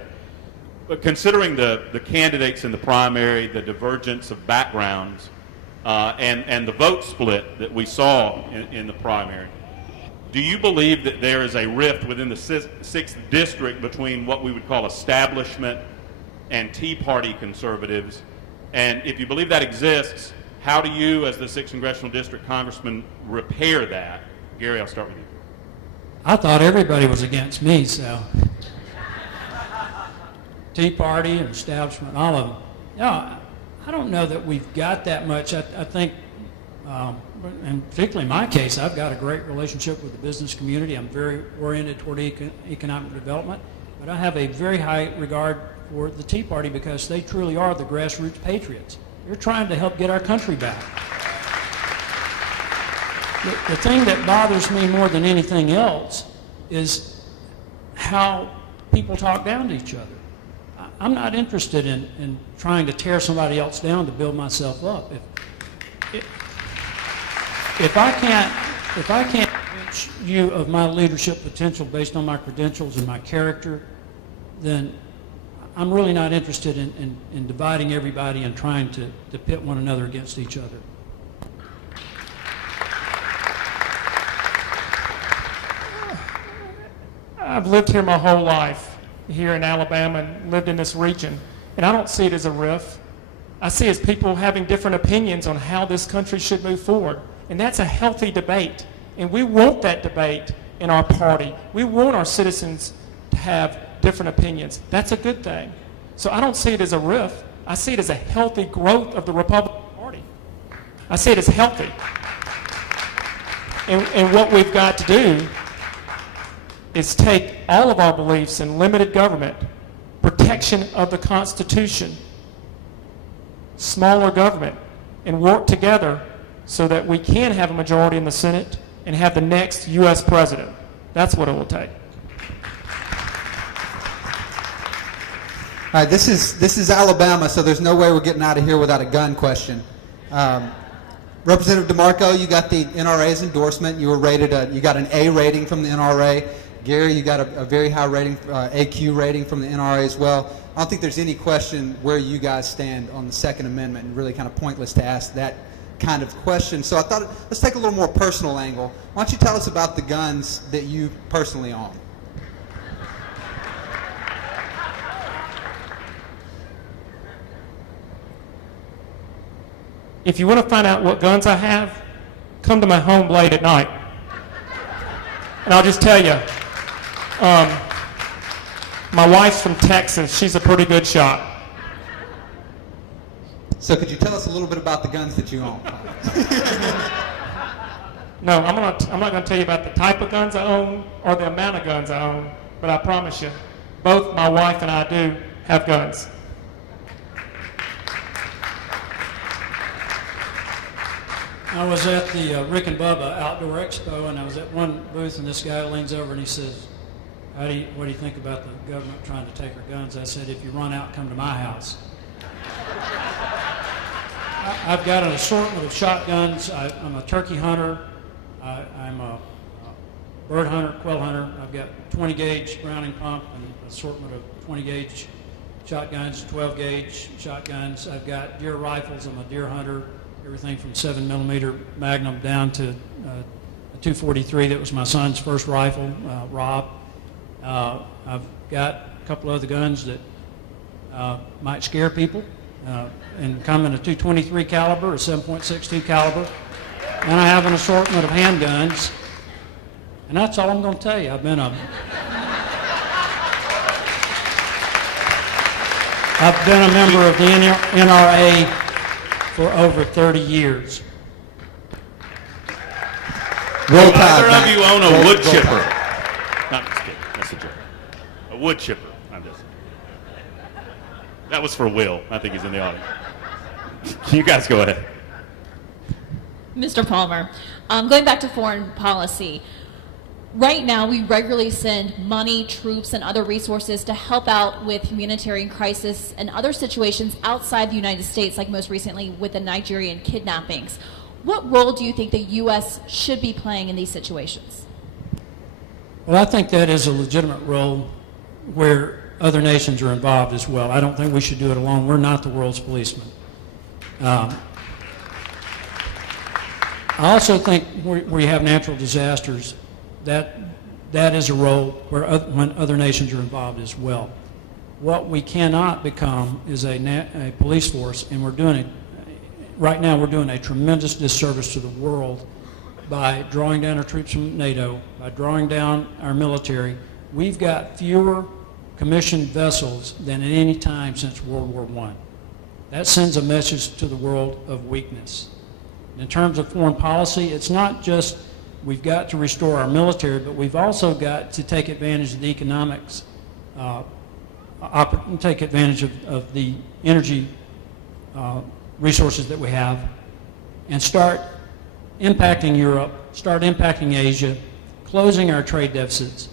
But considering the candidates in the primary, the divergence of backgrounds, and the vote split that we saw in the primary, do you believe that there is a rift within the 6th District between what we would call establishment and Tea Party conservatives? And if you believe that exists, how do you, as the 6th Congressional District Congressman, repair that? Gary, I'll start with you. I thought everybody was against me, so. Tea Party and establishment, all of them. No, I don't know that we've got that much. I think, and particularly in my case, I've got a great relationship with the business community. I'm very oriented toward economic development, but I have a very high regard for the Tea Party because they truly are the grassroots patriots. They're trying to help get our country back. The thing that bothers me more than anything else is how people talk down to each other. I'm not interested in trying to tear somebody else down to build myself up. If I can't convince you of my leadership potential based on my credentials and my character, then I'm really not interested in dividing everybody and trying to pit one another against each other. I've lived here my whole life, here in Alabama, and lived in this region, and I don't see it as a rift. I see it as people having different opinions on how this country should move forward, and that's a healthy debate, and we want that debate in our party. We want our citizens to have different opinions. That's a good thing. So I don't see it as a rift. I see it as a healthy growth of the Republican Party. I see it as healthy. And what we've got to do is take all of our beliefs in limited government, protection of the Constitution, smaller government, and work together so that we can have a majority in the Senate and have the next U.S. president. That's what it will take. All right, this is Alabama, so there's no way we're getting out of here without a gun question. Representative DeMarco, you got the NRA's endorsement. You were rated you got an A rating from the NRA. Gary, you got a very high rating, AQ rating from the NRA as well. I don't think there's any question where you guys stand on the Second Amendment, and really kind of pointless to ask that kind of question. So I thought, let's take a little more personal angle. Why don't you tell us about the guns that you personally own? If you want to find out what guns I have, come to my home late at night. And I'll just tell you, my wife's from Texas. She's a pretty good shot. So could you tell us a little bit about the guns that you own? No, I'm not going to tell you about the type of guns I own or the amount of guns I own, but I promise you, both my wife and I do have guns. I was at the Rick and Bubba Outdoor Expo, and I was at one booth, and this guy leans over and he says, what do you think about the government trying to take our guns? I said, if you run out, come to my house. I've got an assortment of shotguns. I'm a turkey hunter. I'm a bird hunter, quail hunter. I've got 20 gauge Browning pump and an assortment of 20 gauge shotguns, 12 gauge shotguns. I've got deer rifles. I'm a deer hunter. Everything from 7mm Magnum down to a 243 that was my son's first rifle, Rob. I've got a couple other guns that might scare people, and come in a 223 caliber, a 7.62 caliber, and I have an assortment of handguns, and that's all I'm going to tell you. I've been a member of the NRA for over 30 years. Roll Do Tide, either of Matt. you own a Roll wood Tide. chipper? No, I'm just kidding. That's a joke. A wood chipper. I'm just. That was for Will. I think he's in the audience. You guys go ahead. Mr. Palmer, going back to foreign policy, right now we regularly send money, troops, and other resources to help out with humanitarian crisis and other situations outside the United States, like most recently with the Nigerian kidnappings. What role do you think the U.S. should be playing in these situations? Well, I think that is a legitimate role where other nations are involved as well. I don't think we should do it alone. We're not the world's policemen. I also think where you have natural disasters, that is a role where when other nations are involved as well. What we cannot become is a police force, and right now we're doing a tremendous disservice to the world by drawing down our troops from NATO, by drawing down our military. We've got fewer commissioned vessels than at any time since World War I. That sends a message to the world of weakness. In terms of foreign policy, it's not just we've got to restore our military, but we've also got to take advantage of the economics, take advantage of the energy resources that we have, and start impacting Europe, start impacting Asia, closing our trade deficits,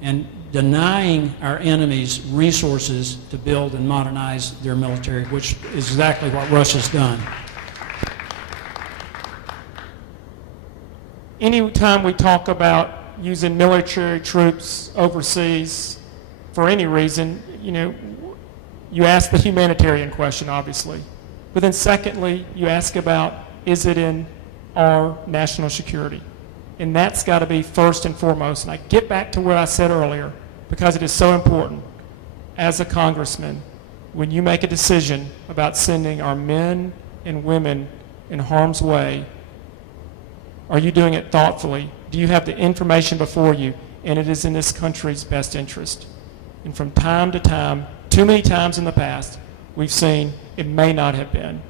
and denying our enemies resources to build and modernize their military, which is exactly what Russia's done. Anytime we talk about using military troops overseas for any reason, you ask the humanitarian question, obviously. But then secondly, you ask about, is it in our national security? And that's got to be first and foremost. And I get back to what I said earlier, because it is so important. As a congressman, when you make a decision about sending our men and women in harm's way, are you doing it thoughtfully? Do you have the information before you? And it is in this country's best interest. And from time to time, too many times in the past, we've seen it may not have been.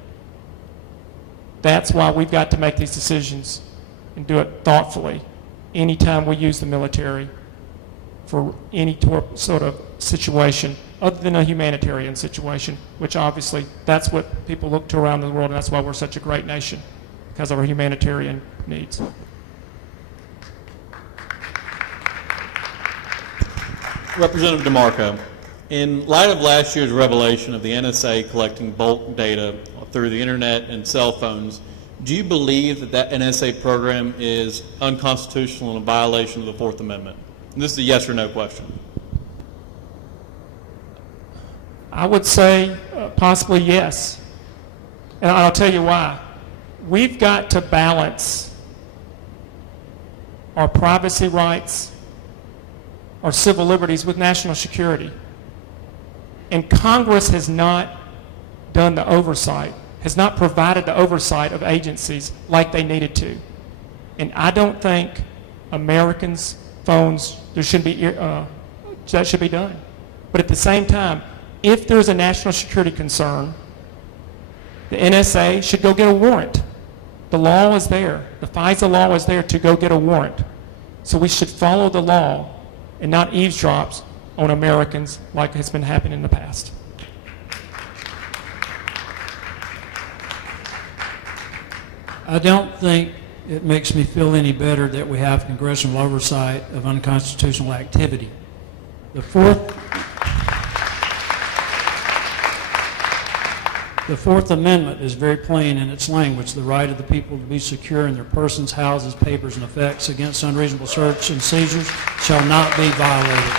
That's why we've got to make these decisions and do it thoughtfully anytime we use the military for any sort of situation other than a humanitarian situation, which obviously that's what people look to around the world, and that's why we're such a great nation, because of our humanitarian needs. Representative DeMarco, in light of last year's revelation of the NSA collecting bulk data through the internet and cell phones, do you believe that NSA program is unconstitutional and a violation of the Fourth Amendment? And this is a yes or no question. I would say possibly yes. And I'll tell you why. We've got to balance our privacy rights, our civil liberties with national security. And Congress has not done the oversight, has not provided the oversight of agencies like they needed to. And I don't think Americans' phones, that should be done. But at the same time, if there's a national security concern, the NSA should go get a warrant. The law is there. The FISA law is there to go get a warrant. So we should follow the law and not eavesdrop on Americans like has been happening in the past. I don't think it makes me feel any better that we have congressional oversight of unconstitutional activity. The Fourth Amendment is very plain in its language. The right of the people to be secure in their persons, houses, papers, and effects against unreasonable search and seizures shall not be violated.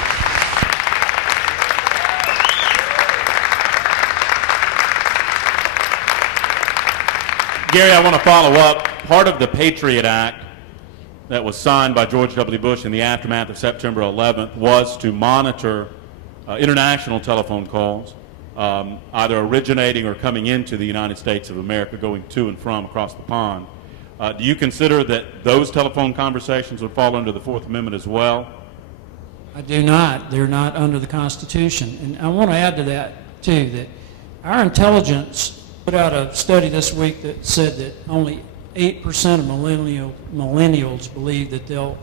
Gary, I want to follow up. Part of the Patriot Act that was signed by George W. Bush in the aftermath of September 11th was to monitor international telephone calls, either originating or coming into the United States of America, going to and from across the pond. Do you consider that those telephone conversations would fall under the Fourth Amendment as well? I do not. They're not under the Constitution. And I want to add to that, too, that our intelligence put out a study this week that said that only 8% of millennials believe that they'll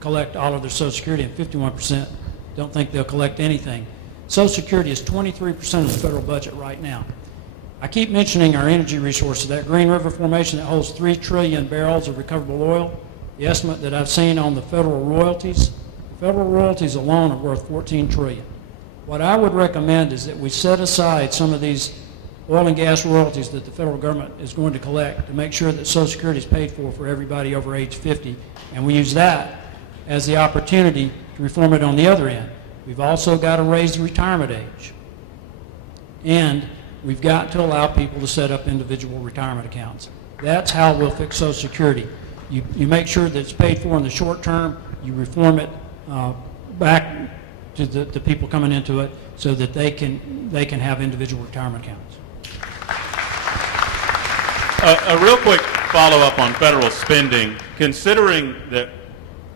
collect all of their Social Security, and 51% don't think they'll collect anything. Social Security is 23% of the federal budget right now. I keep mentioning our energy resources. That Green River Formation that holds 3 trillion barrels of recoverable oil, the estimate that I've seen on the federal royalties alone are worth $14 trillion. What I would recommend is that we set aside some of these oil and gas royalties that the federal government is going to collect to make sure that Social Security is paid for everybody over age 50, and we use that as the opportunity to reform it on the other end. We've also got to raise the retirement age, and we've got to allow people to set up individual retirement accounts. That's how we'll fix Social Security. You make sure that it's paid for in the short term, you reform it back to the people coming into it so that they can have individual retirement accounts. A real quick follow-up on federal spending. Considering that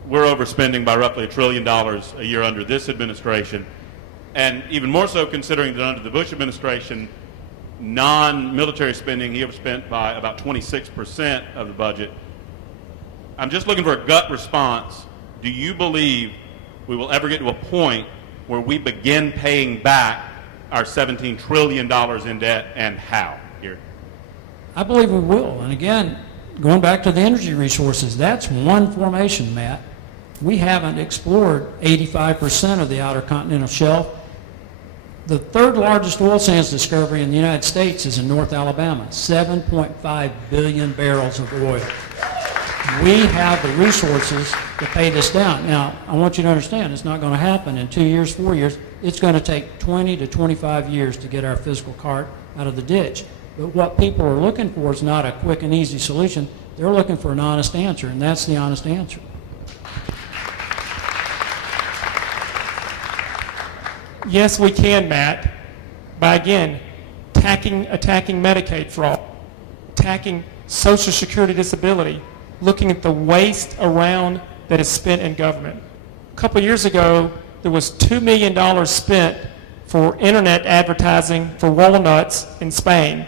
we're overspending by roughly $1 trillion a year under this administration, and even more so considering that under the Bush administration, non-military spending, he overspent by about 26% of the budget. I'm just looking for a gut response. Do you believe we will ever get to a point where we begin paying back our $17 trillion in debt, and how? Here. I believe we will. And again, going back to the energy resources, that's one formation, Matt. We haven't explored 85% of the outer continental shelf. The third largest oil sands discovery in the United States is in North Alabama, 7.5 billion barrels of oil. We have the resources to pay this down. Now, I want you to understand, it's not going to happen in 2 years, 4 years. It's going to take 20 to 25 years to get our fiscal cart out of the ditch. But what people are looking for is not a quick and easy solution. They're looking for an honest answer, and that's the honest answer. Yes, we can, Matt, by again attacking Medicaid fraud, attacking Social Security disability, looking at the waste around that is spent in government. A couple years ago, there was $2 million spent for internet advertising for walnuts in Spain.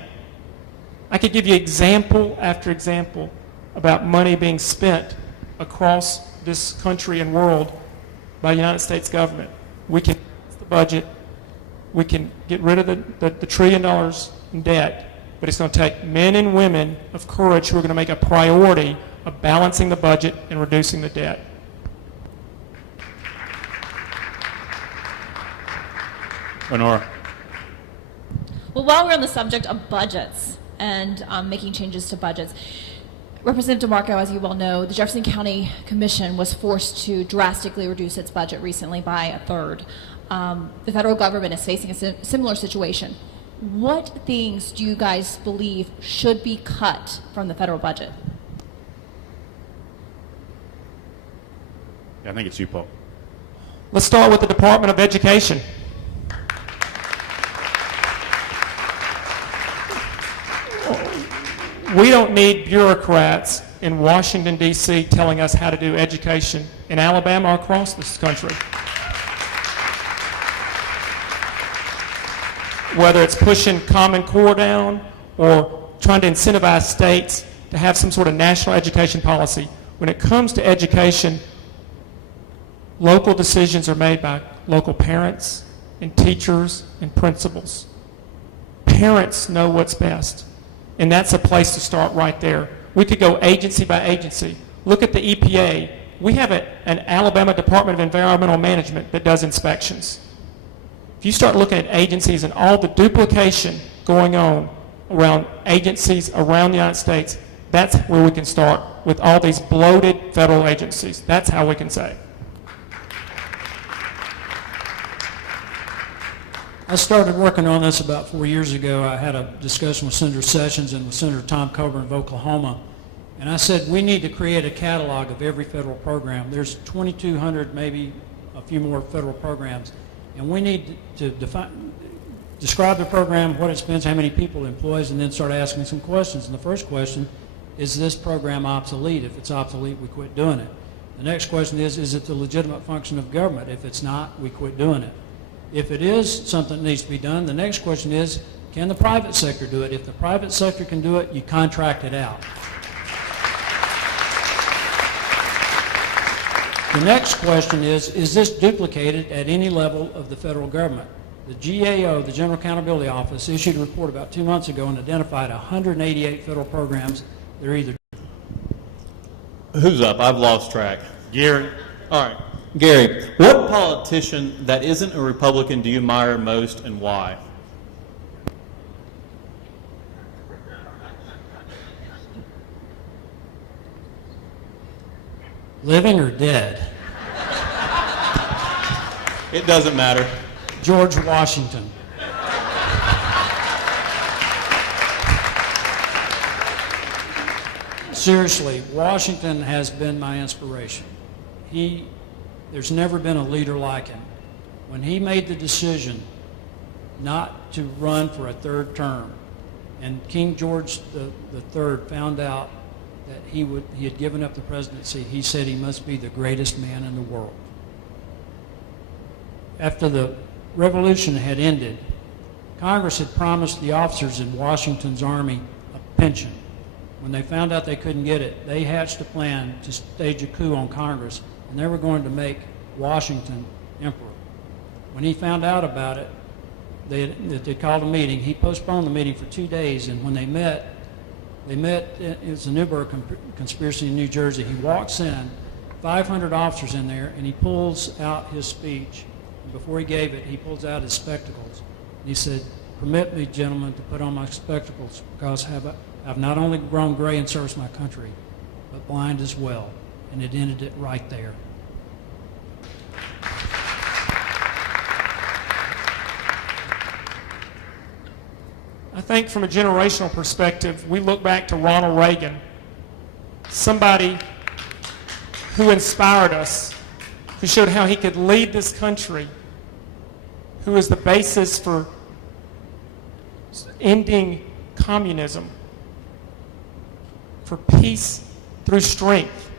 I could give you example after example about money being spent across this country and world by the United States government. We can the budget, we can get rid of the $1 trillion in debt, but it's going to take men and women of courage who are going to make a priority of balancing the budget and reducing the debt. Honora. Well, while we're on the subject of budgets and making changes to budgets, Representative DeMarco, as you well know, the Jefferson County Commission was forced to drastically reduce its budget recently by a third. The federal government is facing a similar situation. What things do you guys believe should be cut from the federal budget? Yeah, I think it's you, Paul. Let's start with the Department of Education. We don't need bureaucrats in Washington, D.C. telling us how to do education in Alabama or across this country. Whether it's pushing Common Core down or trying to incentivize states to have some sort of national education policy. When it comes to education, local decisions are made by local parents and teachers and principals. Parents know what's best, and that's a place to start right there. We could go agency by agency. Look at the EPA. We have an Alabama Department of Environmental Management that does inspections. If you start looking at agencies and all the duplication going on around agencies around the United States, that's where we can start with all these bloated federal agencies. That's how we can say. I started working on this about 4 years ago. I had a discussion with Senator Sessions and with Senator Tom Coburn of Oklahoma, And I said, we need to create a catalog of every federal program. There's 2,200, maybe a few more federal programs. And we need to describe the program, what it spends, how many people it employs, and then start asking some questions. And the first question, is this program obsolete? If it's obsolete, we quit doing it. The next question is it the legitimate function of government? If it's not, we quit doing it. If it is something that needs to be done, the next question is, can the private sector do it? If the private sector can do it, you contract it out. The next question is this duplicated at any level of the federal government? The GAO, the General Accountability Office, issued a report about 2 months ago and identified 188 federal programs that are either... Who's up? I've lost track. Gary. All right. Gary, what politician that isn't a Republican do you admire most and why? Living or dead? It doesn't matter. George Washington. Seriously, Washington has been my inspiration. There's never been a leader like him. When he made the decision not to run for a third term, and King George III found out that he had given up the presidency, he said he must be the greatest man in the world. After the revolution had ended, Congress had promised the officers in Washington's army a pension. When they found out they couldn't get it, they hatched a plan to stage a coup on Congress, and they were going to make Washington emperor. When he found out about it, they called a meeting. He postponed the meeting for 2 days, and when they met, it was the Newburgh conspiracy in New Jersey. He walks in, 500 officers in there, and he pulls out his speech. And before he gave it, he pulls out his spectacles. And he said, "Permit me, gentlemen, to put on my spectacles, because I've not only grown gray in service to my country, but blind as well." And it ended it right there. I think from a generational perspective, we look back to Ronald Reagan, somebody who inspired us, who showed how he could lead this country, who is the basis for ending communism, for peace through strength.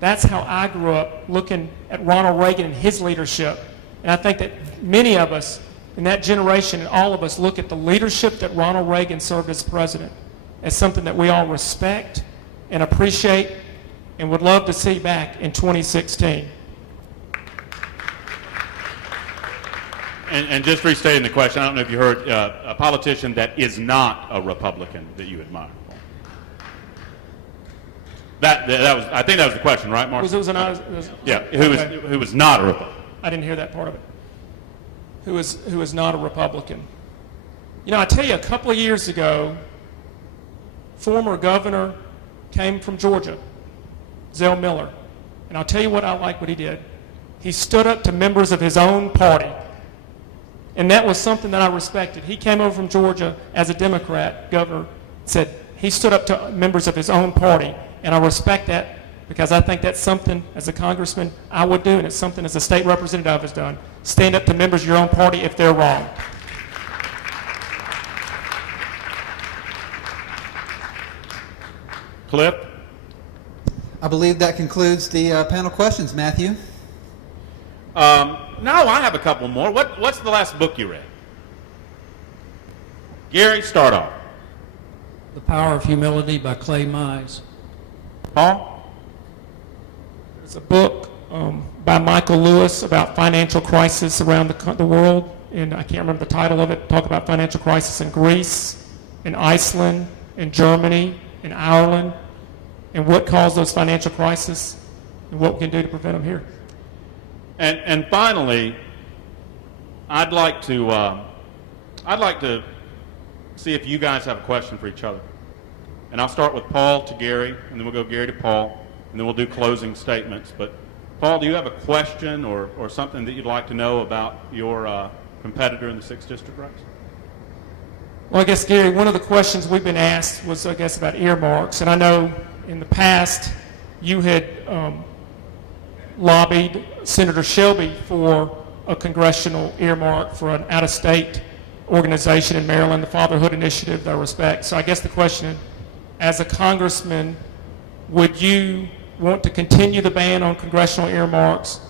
That's how I grew up, looking at Ronald Reagan and his leadership. And I think that many of us in that generation, and all of us, look at the leadership that Ronald Reagan served as president as something that we all respect and appreciate and would love to see back in 2016. And just restating the question, I don't know if you heard, a politician that is not a Republican that you admire. That was, I think that was the question, right, Mark? Who was not a Republican. I didn't hear that part of it. Who is not a Republican. You know, I tell you, a couple of years ago, former governor came from Georgia, Zell Miller. And I'll tell you what I like what he did. He stood up to members of his own party. And that was something that I respected. He came over from Georgia as a Democrat governor, said he stood up to members of his own party. And I respect that because I think that's something, as a congressman, I would do, and it's something as a state representative has done. Stand up to members of your own party if they're wrong. Cliff? I believe that concludes the panel questions. Matthew? No, I have a couple more. What's the last book you read? Gary, start off. The Power of Humility by Clay Mize. Paul? There's a book by Michael Lewis about financial crisis around the world, and I can't remember the title of it. Talk about financial crisis in Greece, in Iceland, in Germany, in Ireland, and what caused those financial crises, and what we can do to prevent them here. And finally, I'd like to see if you guys have a question for each other. And I'll start with Paul to Gary, and then we'll go Gary to Paul, and then we'll do closing statements. But Paul, do you have a question or something that you'd like to know about your competitor in the 6th District race? Well, I guess, Gary, one of the questions we've been asked was, I guess, about earmarks. And I know in the past you had lobbied Senator Shelby for a congressional earmark for an out-of-state organization in Maryland, the Fatherhood Initiative, that I respect. So I guess the question, as a congressman, would you want to continue the ban on congressional earmarks,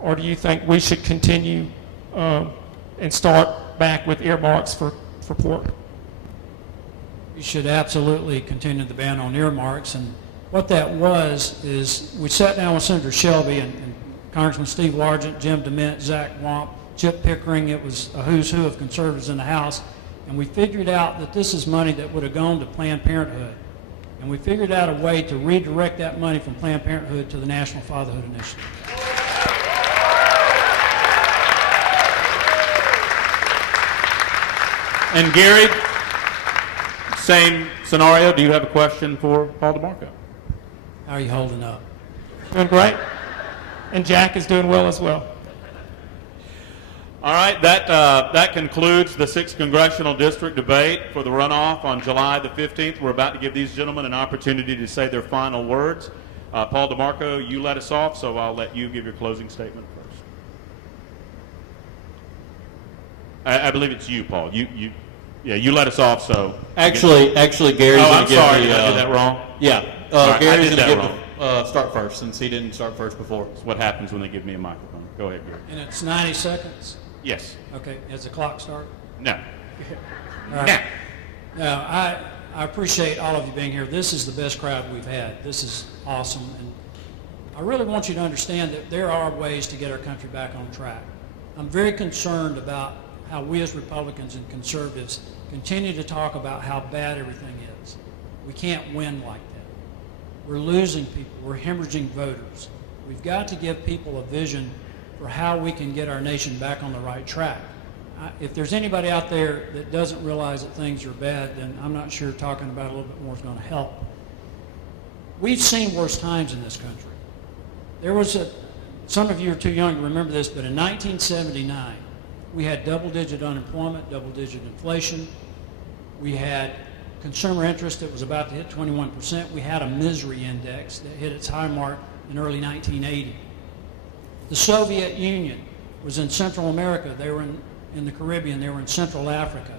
or do you think we should continue and start back with earmarks for pork? We should absolutely continue the ban on earmarks. And what that was is we sat down with Senator Shelby and Congressman Steve Largent, Jim DeMint, Zach Wamp, Chip Pickering. It was a who's who of conservatives in the House. And we figured out that this is money that would have gone to Planned Parenthood. And we figured out a way to redirect that money from Planned Parenthood to the National Fatherhood Initiative. And Gary, same scenario. Do you have a question for Paul DeMarco? How are you holding up? Doing great. And Jack is doing well as well. All right, that concludes the 6th Congressional District debate for the runoff on July the 15th. We're about to give these gentlemen an opportunity to say their final words. Paul DeMarco, you let us off, so I'll let you give your closing statement first. I believe it's you, Paul. You let us off, so. Actually, Gary's I'm going to give sorry, the. did I do that wrong? Yeah, right, Gary's going to give wrong. start first since he didn't start first before. It's what happens when they give me a microphone. Go ahead, Gary. And it's 90 seconds? Yes. Okay, has the clock started? No. All right. Now, I appreciate all of you being here. This is the best crowd we've had. This is awesome. And I really want you to understand that there are ways to get our country back on track. I'm very concerned about how we as Republicans and conservatives continue to talk about how bad everything is. We can't win like that. We're losing people. We're hemorrhaging voters. We've got to give people a vision for how we can get our nation back on the right track. If there's anybody out there that doesn't realize that things are bad, then I'm not sure talking about it a little bit more is going to help. We've seen worse times in this country. There was some of you are too young to remember this, but in 1979, we had double-digit unemployment, double-digit inflation. We had consumer interest that was about to hit 21%. We had a misery index that hit its high mark in early 1980. The Soviet Union was in Central America. They were in the Caribbean. They were in Central Africa.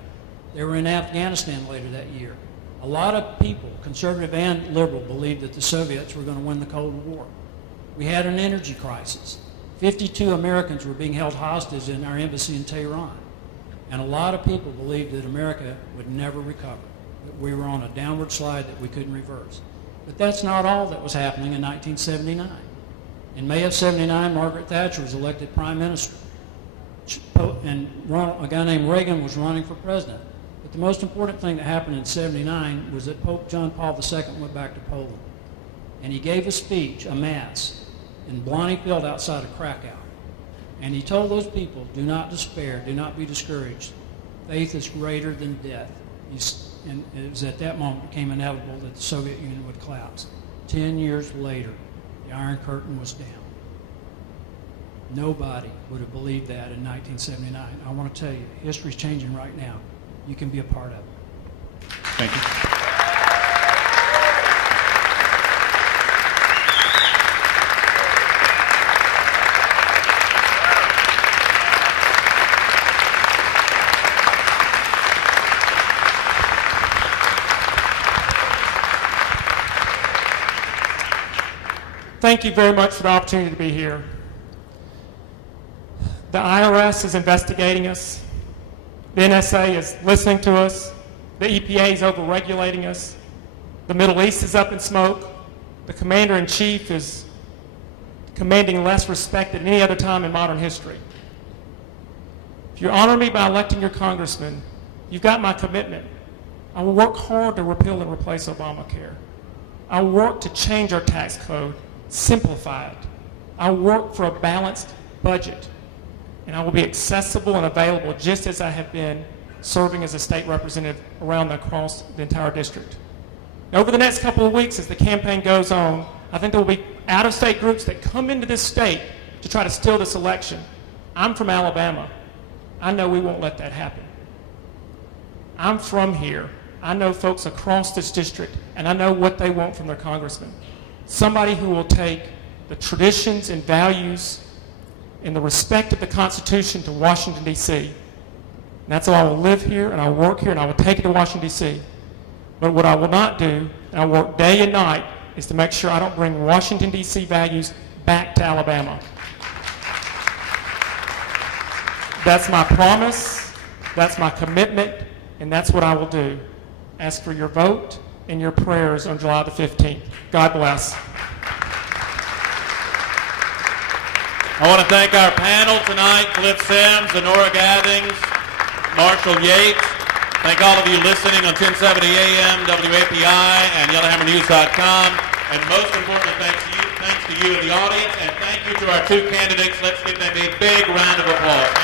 They were in Afghanistan later that year. A lot of people, conservative and liberal, believed that the Soviets were going to win the Cold War. We had an energy crisis. 52 Americans were being held hostage in our embassy in Tehran. And a lot of people believed that America would never recover, that we were on a downward slide that we couldn't reverse. But that's not all that was happening in 1979. In May of 79, Margaret Thatcher was elected prime minister. And a guy named Reagan was running for president. But the most important thing that happened in 79 was that Pope John Paul II went back to Poland. And he gave a speech, a mass, in Blarney Field outside of Krakow. And he told those people, do not despair, do not be discouraged. Faith is greater than death. And it was at that moment it became inevitable that the Soviet Union would collapse. 10 years later, the Iron Curtain was down. Nobody would have believed that in 1979. I want to tell you, history's changing right now. You can be a part of it. Thank you. Thank you very much for the opportunity to be here. The IRS is investigating us. The NSA is listening to us. The EPA is overregulating us. The Middle East is up in smoke. The commander-in-chief is commanding less respect than any other time in modern history. If you honor me by electing your congressman, you've got my commitment. I will work hard to repeal and replace Obamacare. I will work to change our tax code, simplify it. I will work for a balanced budget. And I will be accessible and available just as I have been serving as a state representative around and across the entire district. Now, over the next couple of weeks as the campaign goes on, I think there will be out-of-state groups that come into this state to try to steal this election. I'm from Alabama. I know we won't let that happen. I'm from here. I know folks across this district and I know what they want from their congressman. Somebody who will take the traditions and values and the respect of the Constitution to Washington, D.C. And that's why I will live here, and I will work here, and I will take it to Washington, D.C. But what I will not do, and I work day and night, is to make sure I don't bring Washington, D.C. values back to Alabama. That's my promise, that's my commitment, and that's what I will do. Ask for your vote and your prayers on July the 15th. God bless. I want to thank our panel tonight, Cliff Sims, Honora Gathings, Marshall Yates. Thank all of you listening on 1070 AM, WAPI, and YellowhammerNews.com. And most importantly, thanks to you in the audience, and thank you to our two candidates. Let's give them a big round of applause.